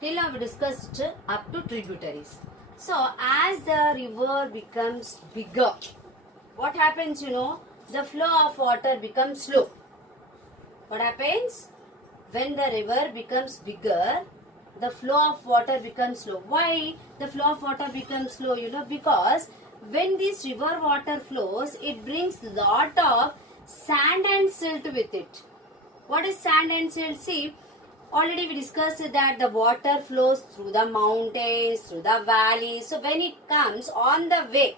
Till now we discussed up to tributaries. So as the river becomes bigger, what happens, the flow of water becomes slow. What happens? When the river becomes bigger, the flow of water becomes slow. Why the flow of water becomes slow? Because when this river water flows, it brings lot of sand and silt with it. What is sand and silt? See, already we discussed that the water flows through the mountains, through the valleys. So when it comes on the way,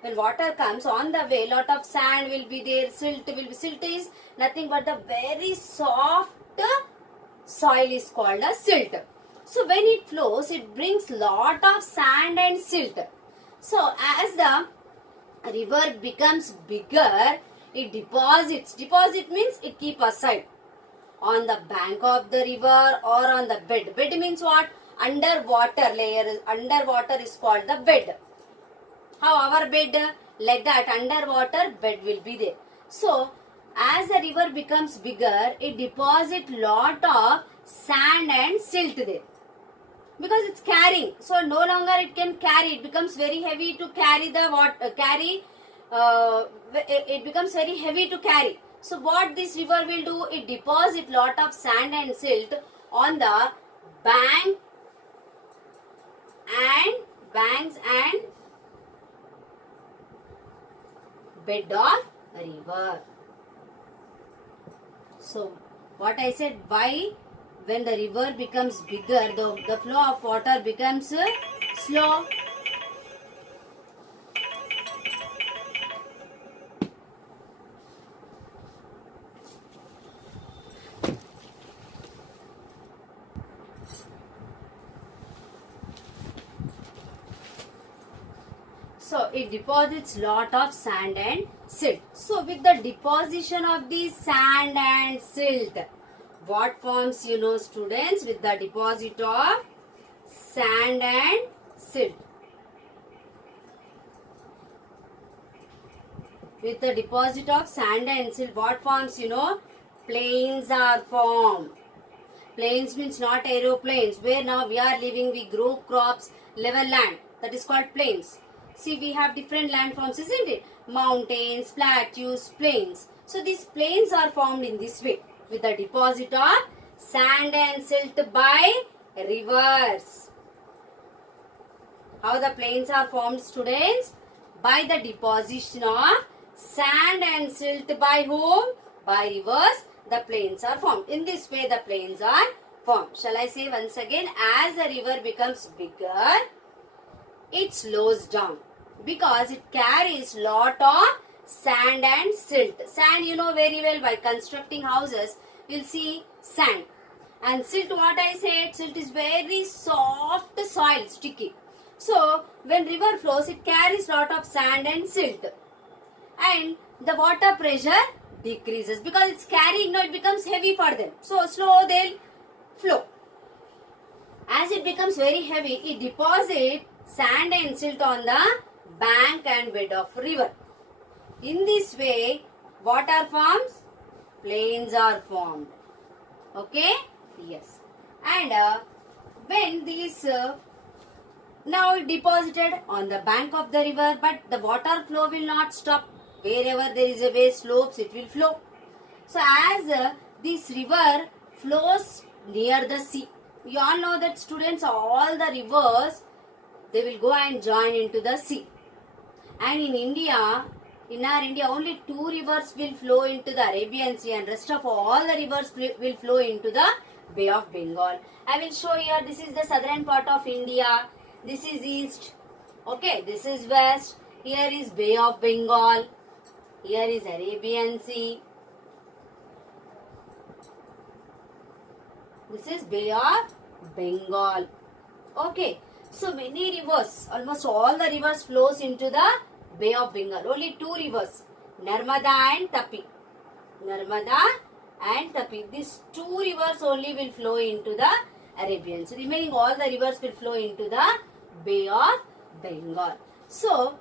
when water comes on the way, lot of sand will be there, silt will be. Silt is nothing but the very soft soil is called a silt. So when it flows, it brings lot of sand and silt. So as the river becomes bigger, it deposits. Deposit means it keep aside on the bank of the river or on the bed. Bed means what? Underwater layer. Underwater is called the bed. How our bed? Like that, underwater bed will be there. So as the river becomes bigger, it deposits lot of sand and silt there. Because it's carrying, so no longer it can carry. It becomes very heavy to carry the water. It becomes very heavy to carry. So what this river will do? It deposit lot of sand and silt on the banks and bed of a river. So what I said, why when the river becomes bigger, the flow of water becomes slow. So it deposits lot of sand and silt. So with the deposition of the sand and silt, what forms, students, with the deposit of sand and silt? With the deposit of sand and silt, what forms, plains are formed. Plains means not aeroplanes. Where now we are living, we grow crops, level land. That is called plains. See, we have different land forms, isn't it? Mountains, plateaus, plains. So these plains are formed in this way, with the deposit of sand and silt by rivers. How the plains are formed, students? By the deposition of sand and silt by whom? By rivers, the plains are formed. In this way, the plains are formed. Shall I say once again? As the river becomes bigger, it slows down because it carries lot of sand and silt. Sand, very well, by constructing houses, you'll see sand. And silt, what I said, silt is very soft soil, sticky. So when river flows, it carries lot of sand and silt. And the water pressure decreases because it's carrying, it becomes heavy for them. So slow they'll flow. As it becomes very heavy, it deposits sand and silt on the bank and bed of river. In this way, what are forms? Plains are formed. Okay? Yes. And when these now it deposited on the bank of the river, but the water flow will not stop. Wherever there is a way slopes, it will flow. So as this river flows near the sea, we all know that, students, all the rivers, they will go and join into the sea. And in our India, only 2 rivers will flow into the Arabian Sea, and rest of all the rivers will flow into the Bay of Bengal. I will show here, this is the southern part of India. This is east. Okay, this is west. Here is Bay of Bengal. Here is Arabian Sea. This is Bay of Bengal. Okay. So many rivers, almost all the rivers flows into the Bay of Bengal. Only 2 rivers, Narmada and Tapi. Narmada and Tapi. These 2 rivers only will flow into the Arabian Sea. Remaining all the rivers will flow into the Bay of Bengal. So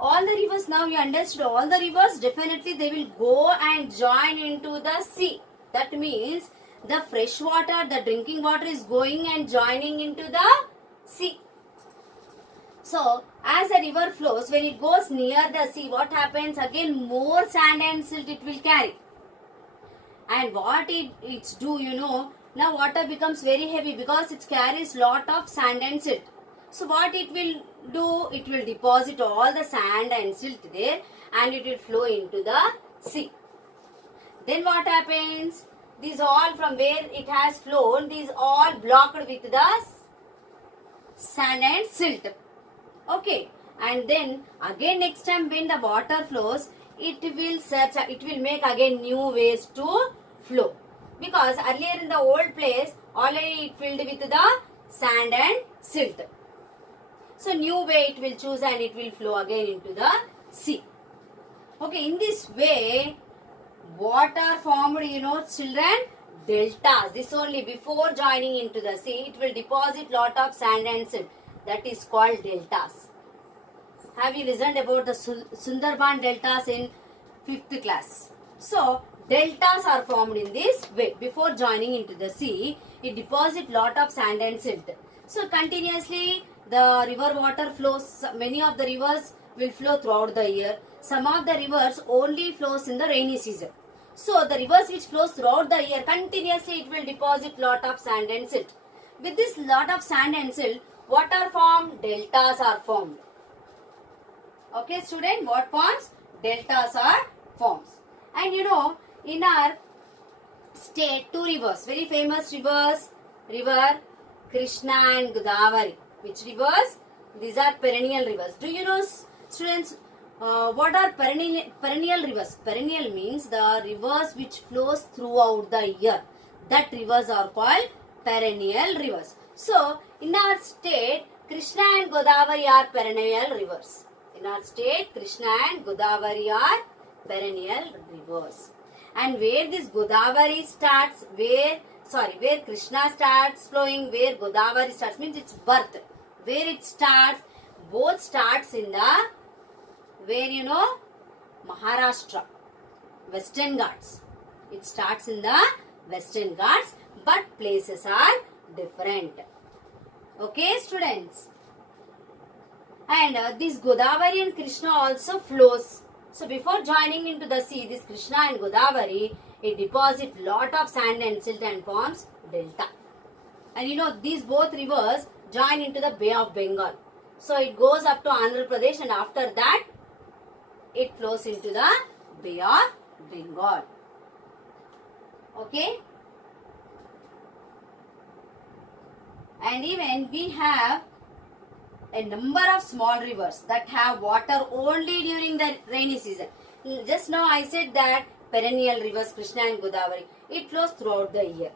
all the rivers, now you understood, all the rivers, definitely they will go and join into the sea. That means The fresh water, the drinking water is going and joining into the sea. So, as a river flows, when it goes near the sea, what happens? Again, more sand and silt it will carry. And what it's do, now water becomes very heavy because it carries lot of sand and silt. So, what it will do? It will deposit all the sand and silt there and it will flow into the sea. Then what happens? These all from where it has flown, these all blocked with the sand and silt. Okay, and then again next time when the water flows, it will make again new ways to flow. Because earlier in the old place, already it filled with the sand and silt. So new way it will choose and it will flow again into the sea. Okay, in this way, what are formed, children? Deltas. This only before joining into the sea, it will deposit lot of sand and silt. That is called deltas. Have you listened about the Sundarban deltas in 5th class? So, deltas are formed in this way. Before joining into the sea, it deposits lot of sand and silt. So, continuously the river water flows. Many of the rivers will flow throughout the year. Some of the rivers only flows in the rainy season. So, the rivers which flows throughout the year, continuously it will deposit lot of sand and silt. With this lot of sand and silt, what are formed? Deltas are formed. Okay, student, what forms? Deltas are forms. And in our state, 2 rivers, very famous rivers, river Krishna and Godavari. Which rivers? These are perennial rivers. Do you know, students, what are perennial rivers? Perennial means the rivers which flows throughout the year. That rivers are called perennial rivers. So, in our state, Krishna and Godavari are perennial rivers. In our state, Krishna and Godavari are perennial rivers. And where this Godavari starts, where Krishna starts flowing, where Godavari starts, means its birth. Where it starts, both starts in the, where Maharashtra, Western Ghats. It starts in the Western Ghats, but places are different. Okay, students? And this Godavari and Krishna also flows. So before joining into the sea, this Krishna and Godavari, it deposits lot of sand and silt and forms delta. And these both rivers join into the Bay of Bengal. So it goes up to Andhra Pradesh and after that, it flows into the Bay of Bengal. Okay? And even we have a number of small rivers that have water only during the rainy season. Just now I said that perennial rivers Krishna and Godavari, it flows throughout the year.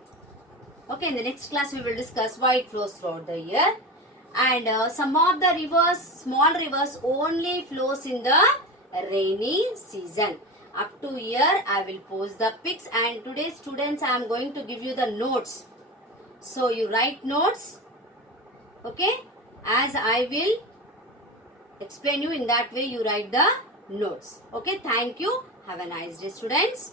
Okay, in the next class we will discuss why it flows throughout the year. And some of the rivers, small rivers only flows in the rainy season. Up to here I will post the pics, and today students I am going to give you the notes. So you write notes, okay, as I will explain you. In that way you write the notes. Okay, thank you. Have a nice day, students.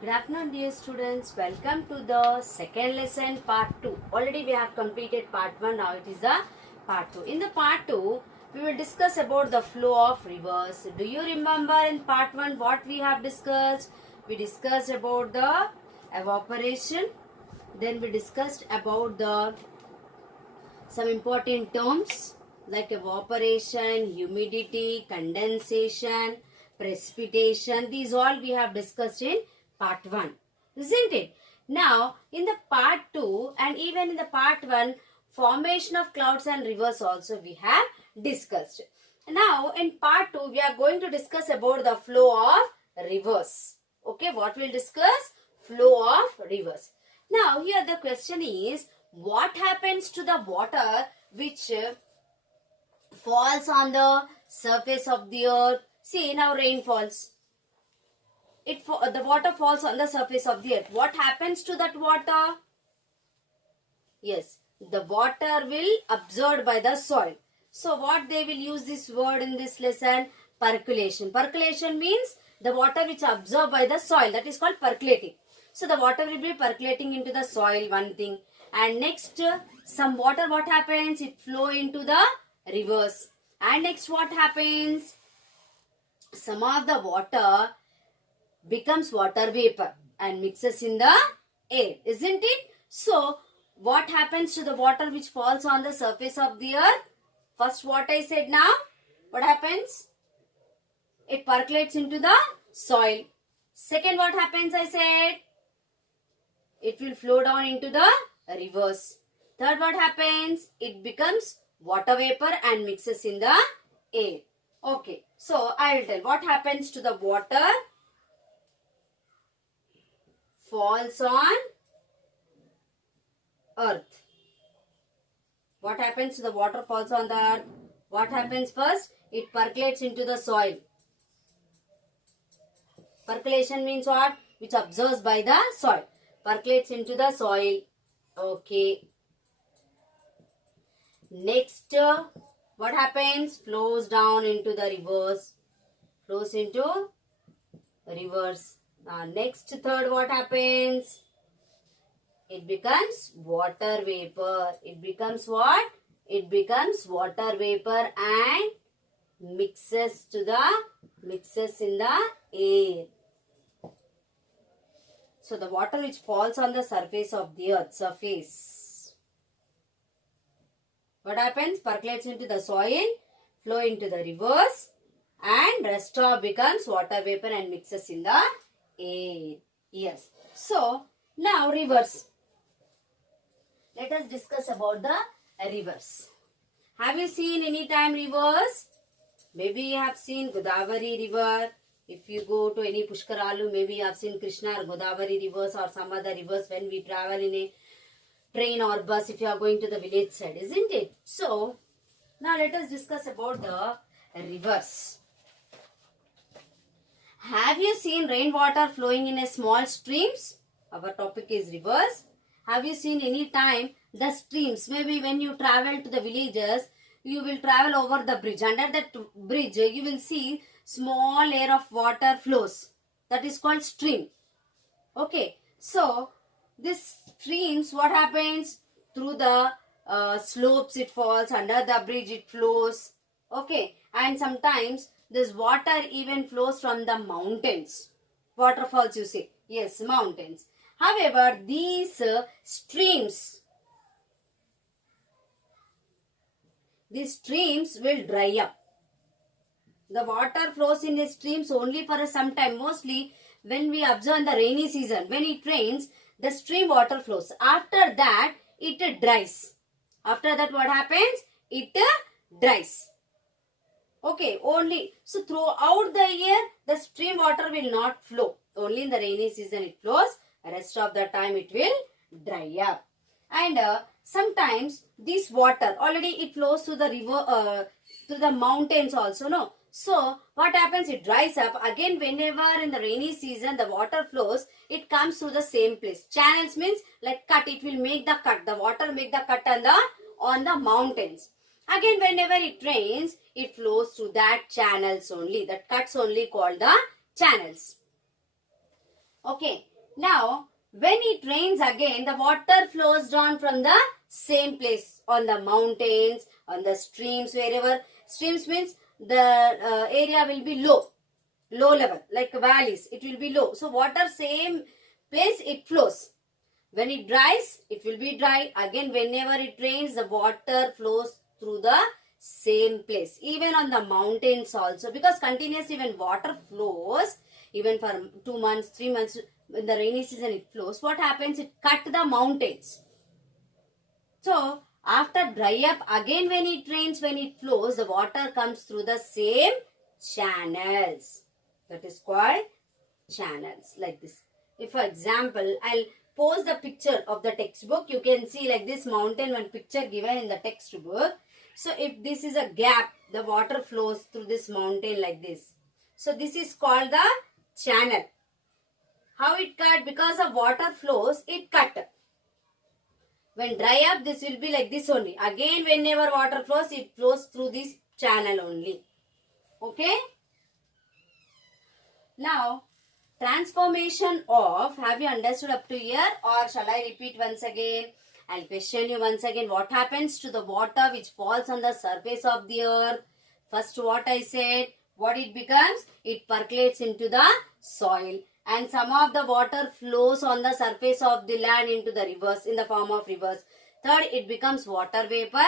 Good afternoon, dear students. Welcome to the second lesson, part 2. Already we have completed part 1. Now it is the part 2. In the part 2, we will discuss about the flow of rivers. Do you remember in part 1 what we have discussed? We discussed about the evaporation. Then we discussed about the some important terms like evaporation, humidity, condensation, precipitation. These all we have discussed in part 1, isn't it? Now in the part 2 and even in the part 1, formation of clouds and rivers also we have discussed. Now in part 2 we are going to discuss about the flow of rivers. Okay, what we'll discuss? Flow of rivers. Now here the question is, what happens to the water which falls on the surface of the earth? See, now rain falls. The water falls on the surface of the earth. What happens to that water? Yes, the water will absorbed by the soil. So what they will use this word in this lesson? percolation. Percolation means the water which absorbed by the soil, that is called percolating. So the water will be percolating into the soil, one thing. And next, some water, what happens? It flow into the rivers. And next what happens? Some of the water becomes water vapor and mixes in the air, isn't it? So what happens to the water which falls on the surface of the earth? First what I said now, what happens? It percolates into the soil. Second what happens I said? It will flow down into the rivers. Third what happens? It becomes water vapor and mixes in the air. Okay, so I will tell what happens to the water falls on earth. What happens to the water falls on the earth? What happens first? It percolates into the soil. Percolation means what? Which absorbs by the soil. Percolates into the soil. Okay. Next, what happens? Flows down into the rivers. Flows into rivers. Next, third, what happens? It becomes water vapor. It becomes what? It becomes water vapor and mixes in the air. So the water which falls on the surface of the earth, what happens? Percolates into the soil, flow into the rivers, and rest of becomes water vapor and mixes in the air. Yes. So now rivers. Let us discuss about the rivers. Have you seen any time rivers? Maybe you have seen Godavari river. If you go to any Pushkaralu, maybe you have seen Krishna or Godavari rivers or some other rivers when we travel in a train or bus if you are going to the village side, isn't it? So, now let us discuss about the rivers. Have you seen rainwater flowing in a small streams? Our topic is rivers. Have you seen any time the streams? Maybe when you travel to the villages, you will travel over the bridge. Under that bridge, you will see small layer of water flows. That is called stream. Okay. So, this streams, what happens? Through the slopes it falls, under the bridge it flows. Okay. And sometimes this water even flows from the mountains. Waterfalls you say. Yes, mountains. However, these streams will dry up. The water flows in the streams only for some time. Mostly when we observe in the rainy season, when it rains, the stream water flows. After that, it dries. After that, what happens? It dries. Okay, only. So, throughout the year, the stream water will not flow. Only in the rainy season it flows. Rest of the time it will dry up. And sometimes this water, already it flows to the river, to the mountains also, no? So, what happens? It dries up. Again, whenever in the rainy season the water flows, it comes to the same place. Channels means like cut. It will make the cut. The water make the cut on the mountains. Again, whenever it rains, it flows through that channels only. That cuts only called the channels. Okay. Now, when it rains again, the water flows down from the same place on the mountains, on the streams, wherever. Streams means the area will be low level, like valleys. It will be low. So, water same place it flows. When it dries, it will be dry. Again, whenever it rains, the water flows through the same place. Even on the mountains also. Because continuously when water flows, even for 2 months, 3 months, in the rainy season it flows. What happens? It cut the mountains. So, after dry up, again when it rains, when it flows, the water comes through the same channels. That is called channels, like this. If for example, I'll post the picture of the textbook. You can see like this mountain, one picture given in the textbook. So, if this is a gap, the water flows through this mountain like this. So, this is called the channel. How it cut? Because of water flows, it cut. When dry up, this will be like this only. Again, whenever water flows, it flows through this channel only. Okay? Now, transformation of, have you understood up to here or shall I repeat once again? I'll question you once again. What happens to the water which falls on the surface of the earth? First what I said, what it becomes? It percolates into the soil. And some of the water flows on the surface of the land into the rivers in the form of rivers. Third, it becomes water vapor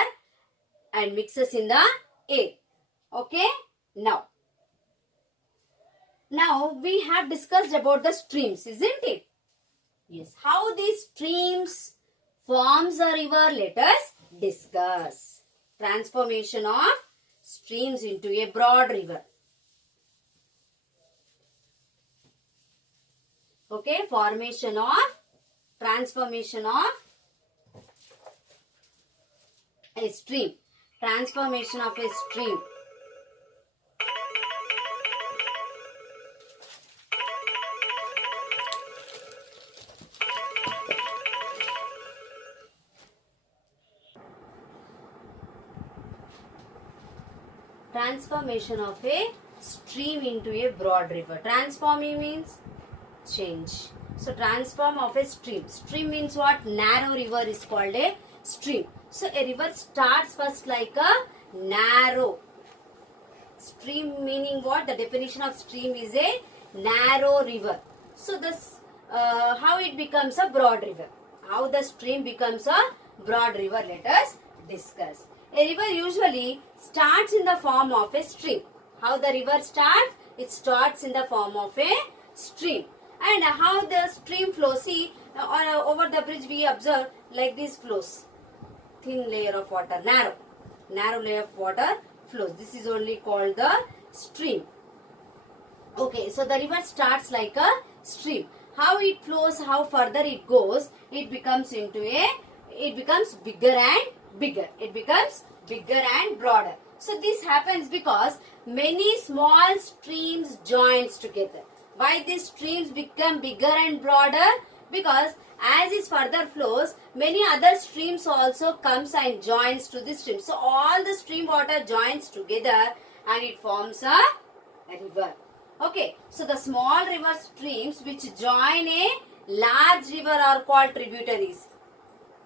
and mixes in the air. Okay? Now we have discussed about the streams, isn't it? Yes. How these streams forms a river, let us discuss. Transformation of streams into a broad river. Okay, transformation of a stream. Transformation of a stream. Transformation of a stream into a broad river. Transforming means change. So transform of a stream. Stream means what? Narrow river is called a stream. So a river starts first like a narrow stream, meaning what? The definition of stream is a narrow river. So this how it becomes a broad river. How the stream becomes a broad river, let us discuss. A river usually starts in the form of a stream. How the river starts? It starts in the form of a stream. And how the stream flows, see, over the bridge we observe like this flows. Thin layer of water, narrow layer of water flows. This is only called the stream. Okay, so the river starts like a stream. How it flows, how further it goes, it becomes bigger and bigger. It becomes bigger and broader. So this happens because many small streams joins together. Why these streams become bigger and broader? Because as it further flows, many other streams also comes and joins to this stream. So all the stream water joins together and it forms a river. Okay, so the small river streams which join a large river are called tributaries.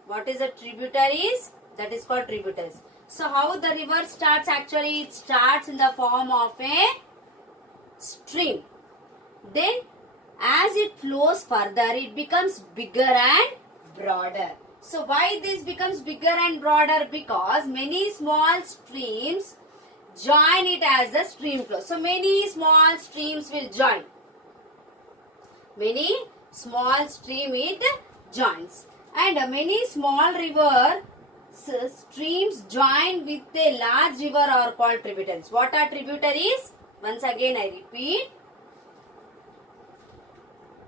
What is a tributaries? That is called tributaries. So how the river starts? Actually it starts in the form of a stream. Then as it flows further, it becomes bigger and broader. So why this becomes bigger and broader? Because many small streams join it as the stream flows. So many small streams will join. Many small stream it joins. And many small river streams join with a large river are called tributaries. What are tributaries? Once again I repeat.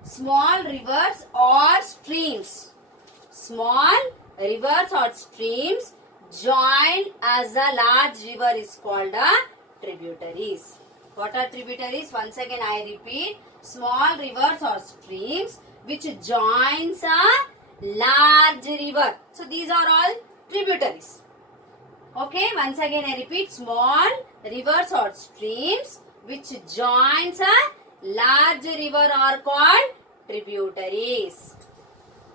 Small rivers or streams. Small rivers or streams join as a large river is called a tributaries. What are tributaries? Once again I repeat. Small rivers or streams which joins a large river. So these are all tributaries. Okay, once again I repeat. Small rivers or streams which joins a large river are called tributaries.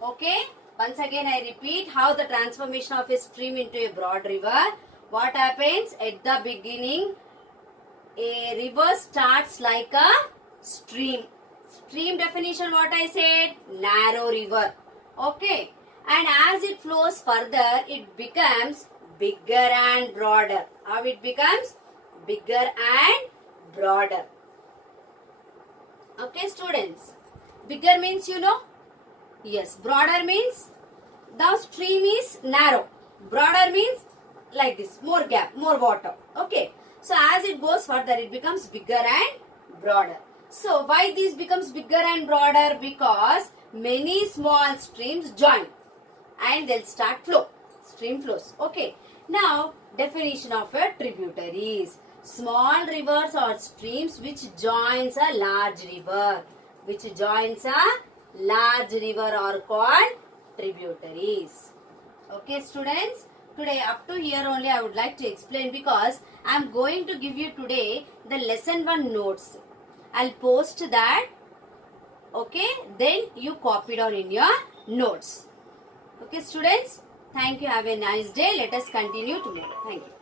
Okay, once again I repeat how the transformation of a stream into a broad river. What happens at the beginning? A river starts like a stream. Stream definition what I said? Narrow river. Okay, and as it flows further, it becomes bigger and broader. How it becomes? Bigger and broader. Okay, students. Bigger means you know? Yes. Broader means the stream is narrow. Broader means like this. More gap, more water. Okay. So as it goes further, it becomes bigger and broader. So why this becomes bigger and broader? Because many small streams join and they'll start flow. Stream flows. Okay. Now definition of a tributaries. Small rivers or streams which joins a large river. Which joins a large river are called tributaries. Okay students. Today up to here only I would like to explain because I am going to give you today the lesson 1 notes. I'll post that. Okay, then you copy down in your notes. Okay, students, thank you. Have a nice day. Let us continue tomorrow. Thank you.